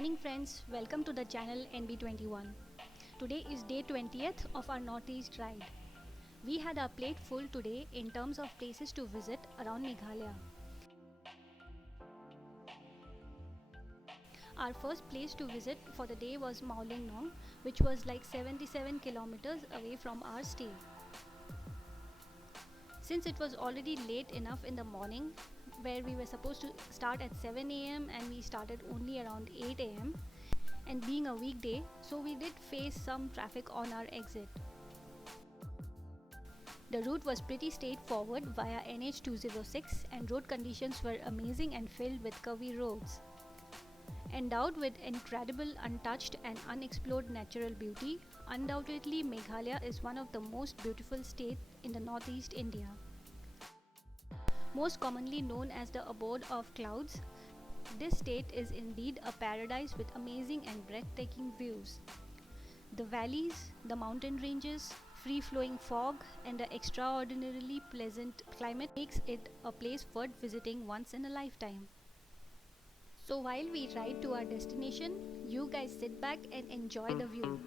morning friends, welcome to the channel NB21. Today is day 20th of our northeast ride. We had our plate full today in terms of places to visit around Meghalaya. Our first place to visit for the day was Mawlynnong, which was like 77 kilometers away from our stay. Since it was already late enough in the morning, where we were supposed to start at 7 am and we started only around 8 am, and being a weekday, so we did face some traffic on our exit. The route was pretty straightforward via NH 206 and road conditions were amazing and filled with curvy roads. Endowed with incredible untouched and unexplored natural beauty, undoubtedly Meghalaya is one of the most beautiful states in the northeast India. Most commonly known as the abode of clouds, this state is indeed a paradise with amazing and breathtaking views. The valleys, the mountain ranges, free-flowing fog, and the extraordinarily pleasant climate makes it a place worth visiting once in a lifetime. So while we ride to our destination, you guys sit back and enjoy the view.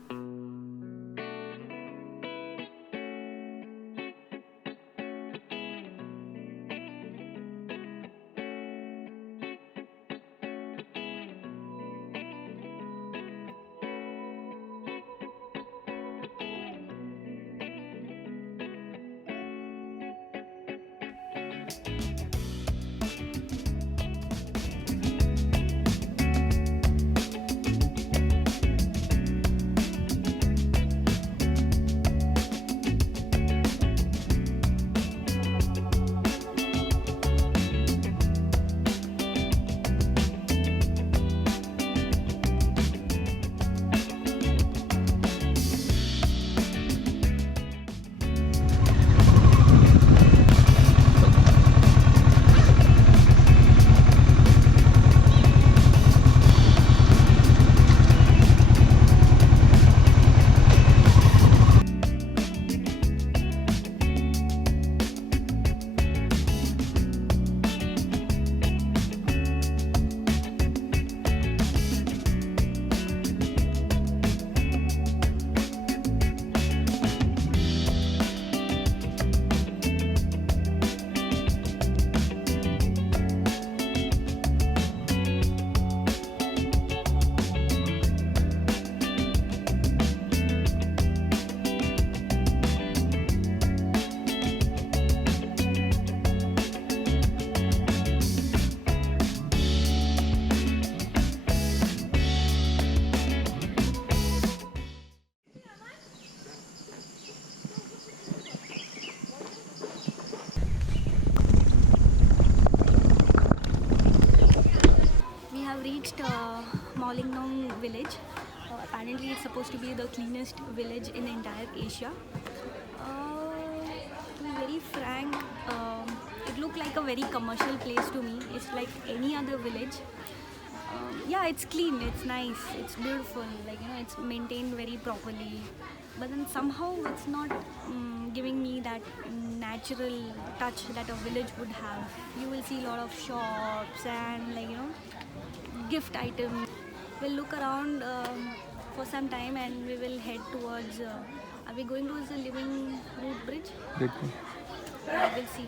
Reached Mawlynnong village. Apparently it's supposed to be the cleanest village in the entire Asia. To be very frank, it looked like a very commercial place to me. It's like any other village. Yeah, it's clean, it's nice, it's beautiful, it's maintained very properly, but then somehow it's not giving me that natural touch that a village would have. You will see a lot of shops and gift items. We'll look around for some time and we will head towards, are we going towards the Living Root Bridge? We'll see.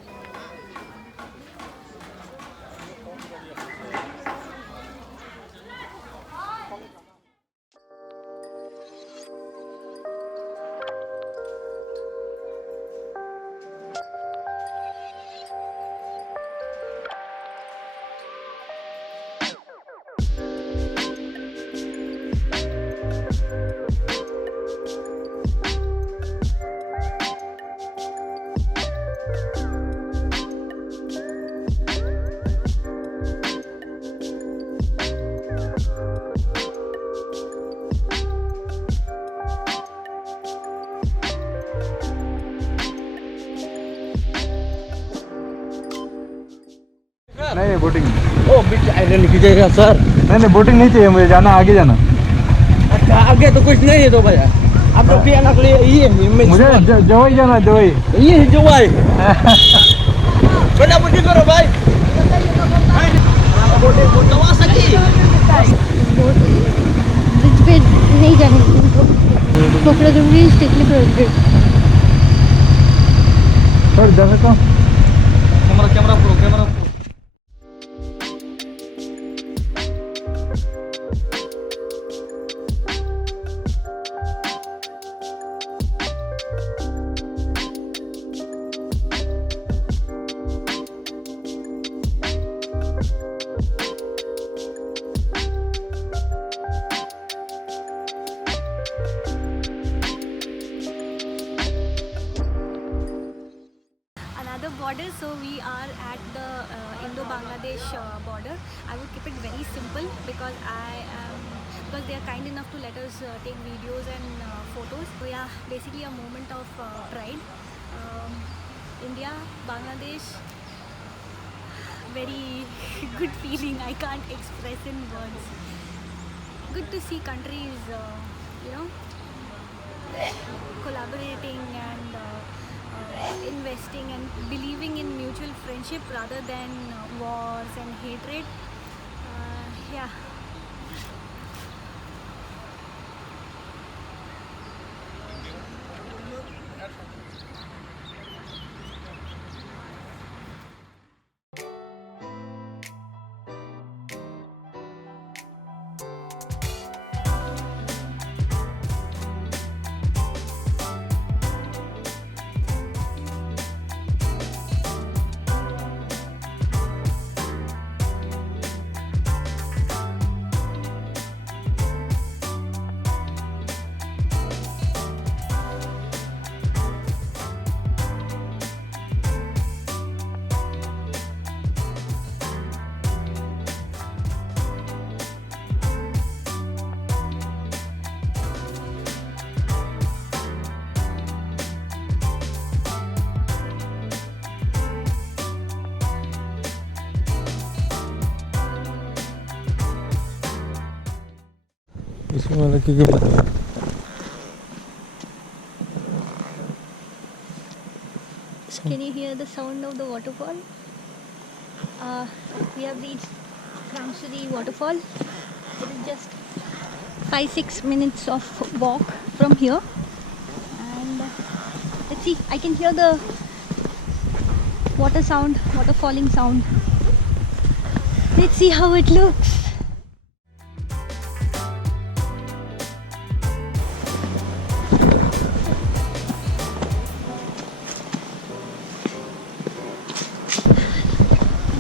नहीं boating. ओ बीच island की जगह sir. नहीं boating नहीं चाहिए मुझे, जाना आगे जाना। अच्छा आगे तो कुछ नहीं है तो भैया आप तो पियाना के लिए ये मुझे जवाई जाना, जवाई ये है जवाई। छोटा बुटी करो भाई। बोटिंग को दवा सकी बोट ब्रिज पे नहीं जाने उनको पकड़ा दूंगी स्ट्रिक्टली प्रोहिबिटेड. सर जा सकता हूँ. Camera pro. Another border, so we are at the Indo-Bangladesh border. I would keep it very simple because because they are kind enough to let us take videos and photos. So yeah, basically a moment of pride. India, Bangladesh, very good feeling. I can't express in words. Good to see countries, collaborating and investing and believing in mutual friendship rather than wars and hatred. Yeah. इसमें वाला क्यों पता. Can you hear the sound of the waterfall? We have reached Krang Shuri waterfall. It is just 5-6 minutes of walk from here, and let's see. I can hear the water falling sound. Let's see how it looks.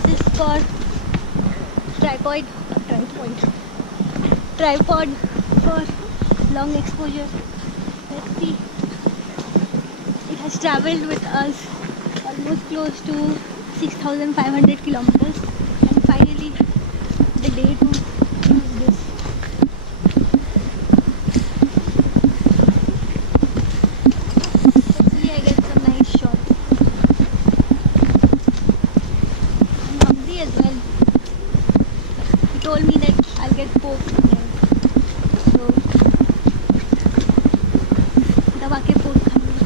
This is for tripod for long exposure. Let's see. It has traveled with us almost close to 6,500 kilometers, and finally the day to use this. Hopefully I get some nice shots. I'm hungry as well. He told me that I'll get pork from here. So दबा के pork खाएंगे.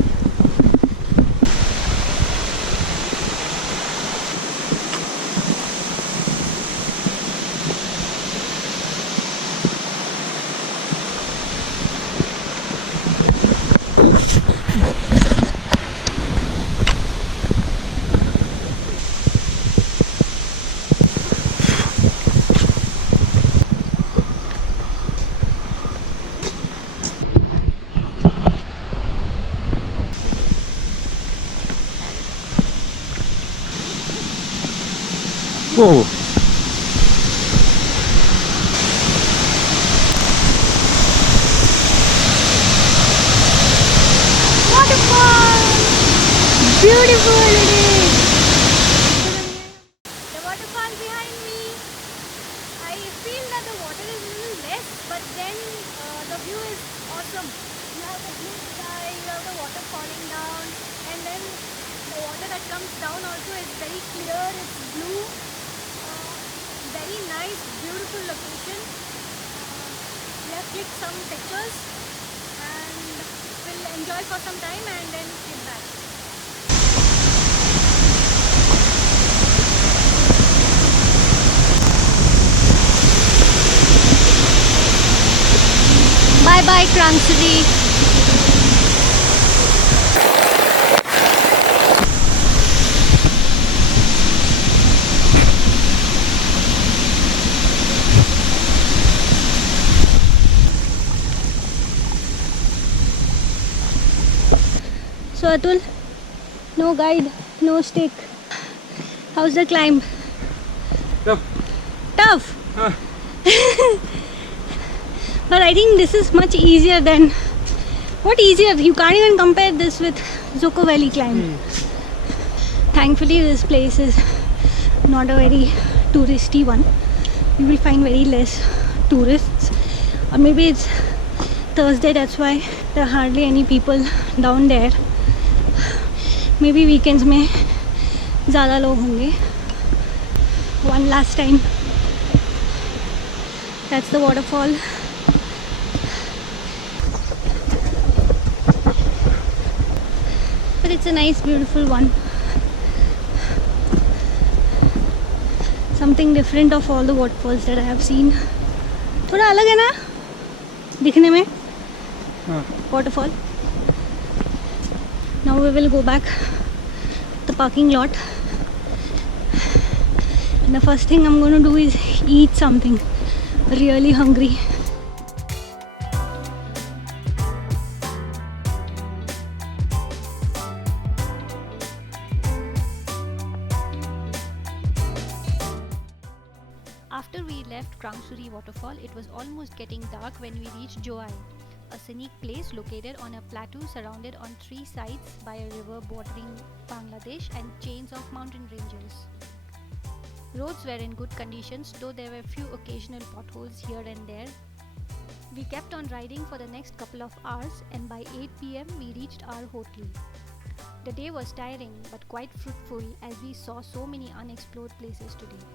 Whoa. Waterfall! Beautiful it is! The waterfall behind me. I feel that the water is a little less, but then the view is awesome. You have the blue sky, you have the water falling down, and then the water that comes down also is very clear, it's blue. Very nice, beautiful location. We have clicked some pictures and we'll enjoy for some time and then get back. Bye bye, Krang Shuri. So Atul, no guide, no stick. How's the climb? Tough. Tough. But I think this is much easier than. What easier? You can't even compare this with Zoko Valley climb. Thankfully, this place is not a very touristy one. You will find very less tourists, or maybe it's Thursday, that's why there are hardly any people down there. Maybe weekends में ज़्यादा लोग होंगे. One last time. That's the waterfall. But it's a nice, beautiful one. Something different of all the waterfalls that I have seen. थोड़ा अलग है ना दिखने में waterfall. Now we will go back to the parking lot. And the first thing I'm going to do is eat something. Really hungry. After we left Krang Shuri waterfall, it was almost getting dark when we reached Jowai, a scenic place located on a plateau surrounded on three sides by a river bordering Bangladesh and chains of mountain ranges. Roads were in good conditions, though there were few occasional potholes here and there. We kept on riding for the next couple of hours, and by 8 p.m. we reached our hotel. The day was tiring but quite fruitful as we saw so many unexplored places today.